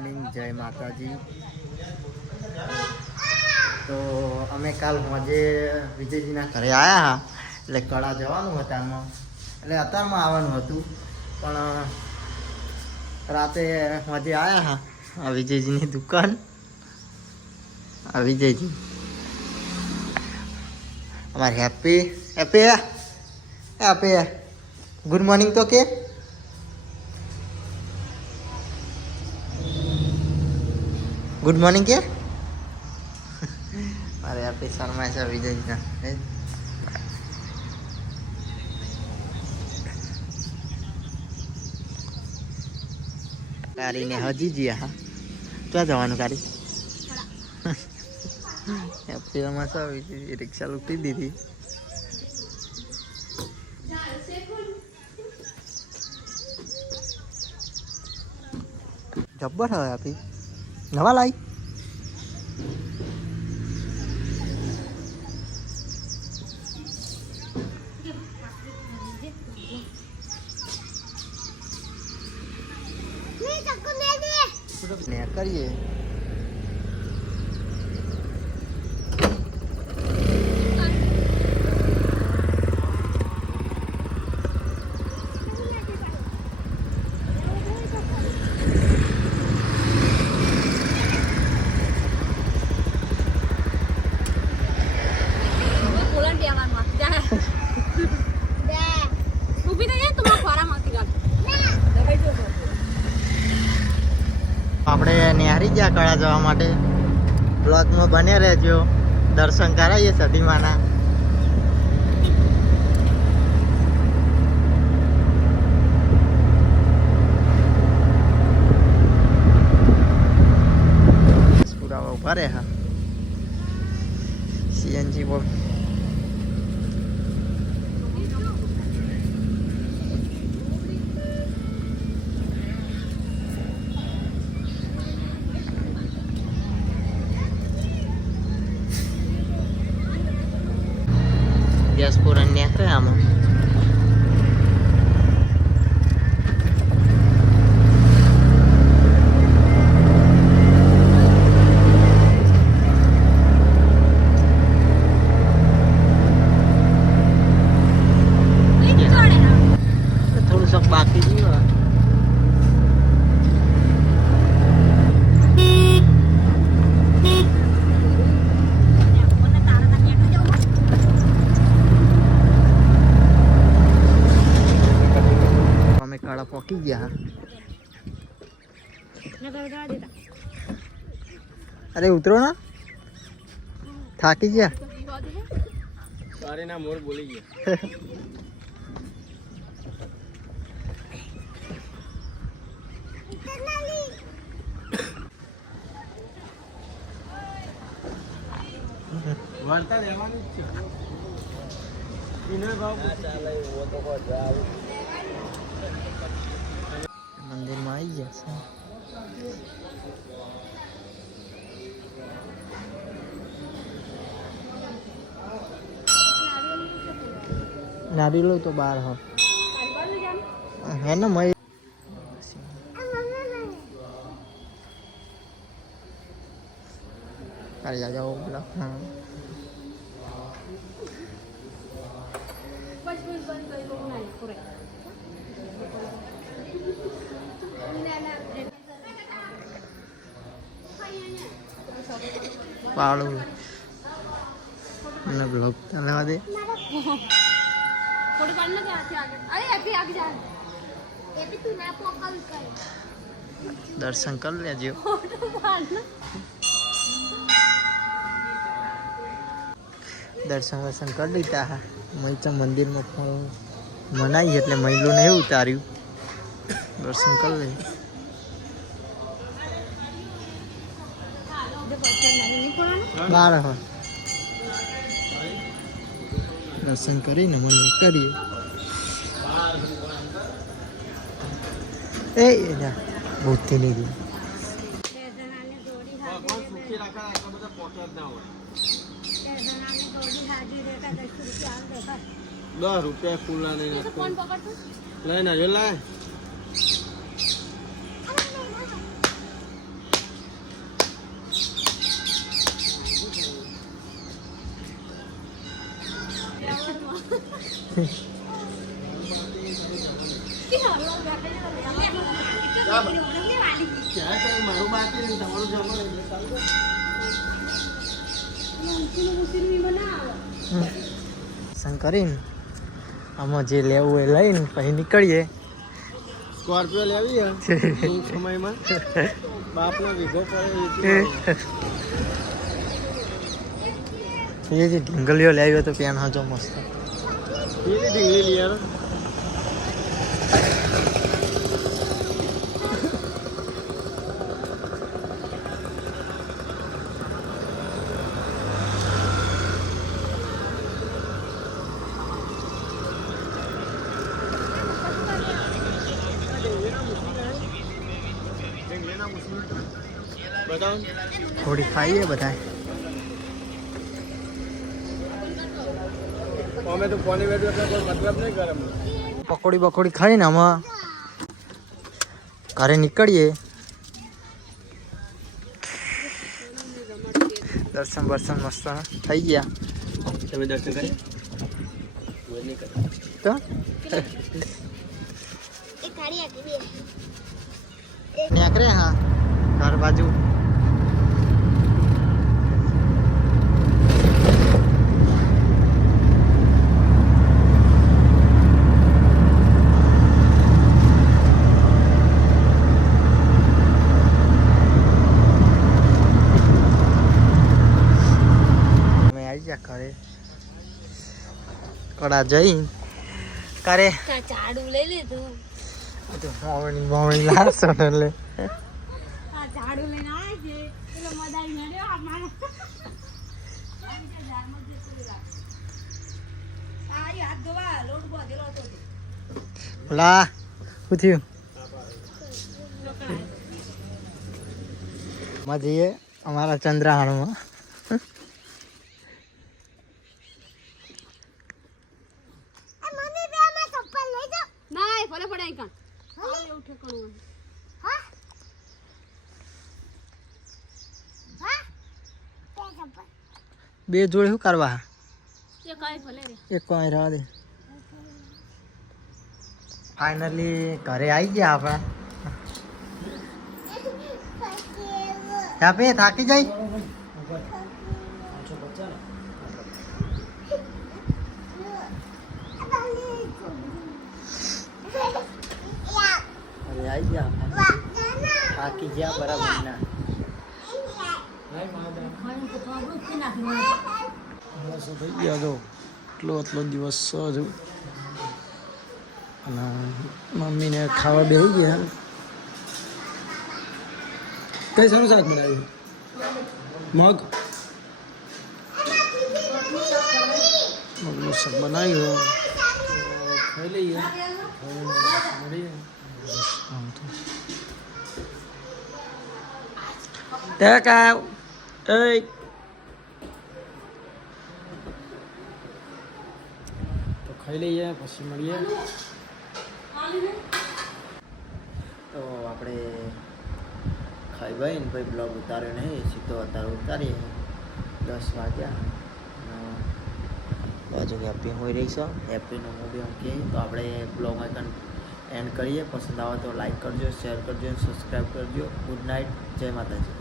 Morning, જય માતાજી। તો અમે કાલ સાંજે વિજયજીના ઘરે આવ્યા હા, એટલે કળા જવાનું હતા એટલે અત્યારમાં આવવાનું હતું, પણ રાતે સાંજે આવ્યા હા આ વિજયજીની દુકાન। આ વિજયજી અમારે happy happy happy good morning તો કે गुड मॉर्निंग क्या अरे आप शर्मा ऐसा विजय जी ना कारी ने हजी जी हाँ क्या जवान कारी रिक्शा लुटी दी थी जब्बर है आप नवा लाई करिए આપણે નિહારી ગયા કળા જવા માટે બ્લોગમાં બન્યા રહેજો દર્શન કરાવીએ સધીમાના પુરાવા ઉભા રહે હા સીએનજી બોલ गैस पूरा न्याक है आम थोड़ा सा बाकी जी पकी गया अरे उतरो ना थाकी गया सारे ना मोर बोली गया वालता રહેવાનું છે ઇને ભાવ ચાલે વો તો હો જાવ मंदिर में आई जैसे नारियल तो बाहर हो है ना मैं अरे आ जाओ बोला हाँ पालो मैंने ब्लॉग चला दे फोटो काटना क्या आगे अरे अभी आगे जा ये भी तू ना पोकल कर दर्शन कर ले जो फोटो काटना दर्शन वर्शन कर लेता है मैचा मंदिर में मनाई એટલે મહિલું નહીં ઉતાર્યું દર્શન कर ले बार हो दर्शन કરીને મને કરીએ એ એના બુદ્ધિ નહીં ગઈ ભગવાન સુખી રાખા એટલા બધા પોટર ના હોય 10 રૂપિયા ફૂલા નહીં નાખતો કોણ પકડતું લઈ ના જો લાય મારું બાકી તમારું જમવાનું શંકરીન આમાં જે લેવું એ લઈને પછી નીકળીએ. સ્કોર્પિયો લેવી ટૂંક સમયમાં બાપનો વીઘો પડે એ જે ઢીંગલીઓ લેવી તો પેન હજો મસ્ત એ ઢીંગલી લઈ યાર. થોડી ખાઈએ બધા અમે તો પાણી વેડ્યું એટલે કોઈ મતલબ નહીં કરે. પકોડી બકોડી ખાઈને આમાં ઘરે નીકળીએ. દર્શન બર્શન મસ્ત થઈ ગયા. તમે દર્શન કરી તો નીકળે હા ઘર બાજુ. કરે કડા જઈ કરે ઝાડુ લઈ લીધું માવણી માવણી લાવશો ને એટલે ઝાડુ લઈને આવે છે એટલે મદાઈ મેળ્યો અમારો આરી હાથ ધોવા લોટ બોધેલો હતો ઓલા શું થયું માં જઈએ અમારા ચંદ્રહાણમાં. બે જોડે શું કરવા એક કોઈ રહેવા દે. ફાઇનલી ઘરે આવી ગયા આપણા. પે થાકી જાય આવી ગયા થાકી ગયા બરાબર ના. થઈ ગયા જો એટલો દિવસ હજુ અને મમ્મીને ખાવા બેસી ગયા. કઈ સારું શાક બનાવ્યું? મગનું શાક બનાવ્યું. ખાઈ લઈએ મળીએ. તો ખાઈ લઈએ પછી મળીએ. તો આપણે ખાઈ ભાઈ ને ભાઈ બ્લોગ ઉતાર્યો નહીં સીધો અત્યારે ઉતારીએ 10 વાગ્યા. બાજુ હેપી હોઈ રહી છો હેપીનો મૂવી એમ કહે તો આપણે બ્લોગ એન્ડ કરીએ. પસંદ આવે તો લાઈક કરજો, શેર કરજો, સબસ્ક્રાઈબ કરજો. ગુડ નાઇટ, જય માતાજી.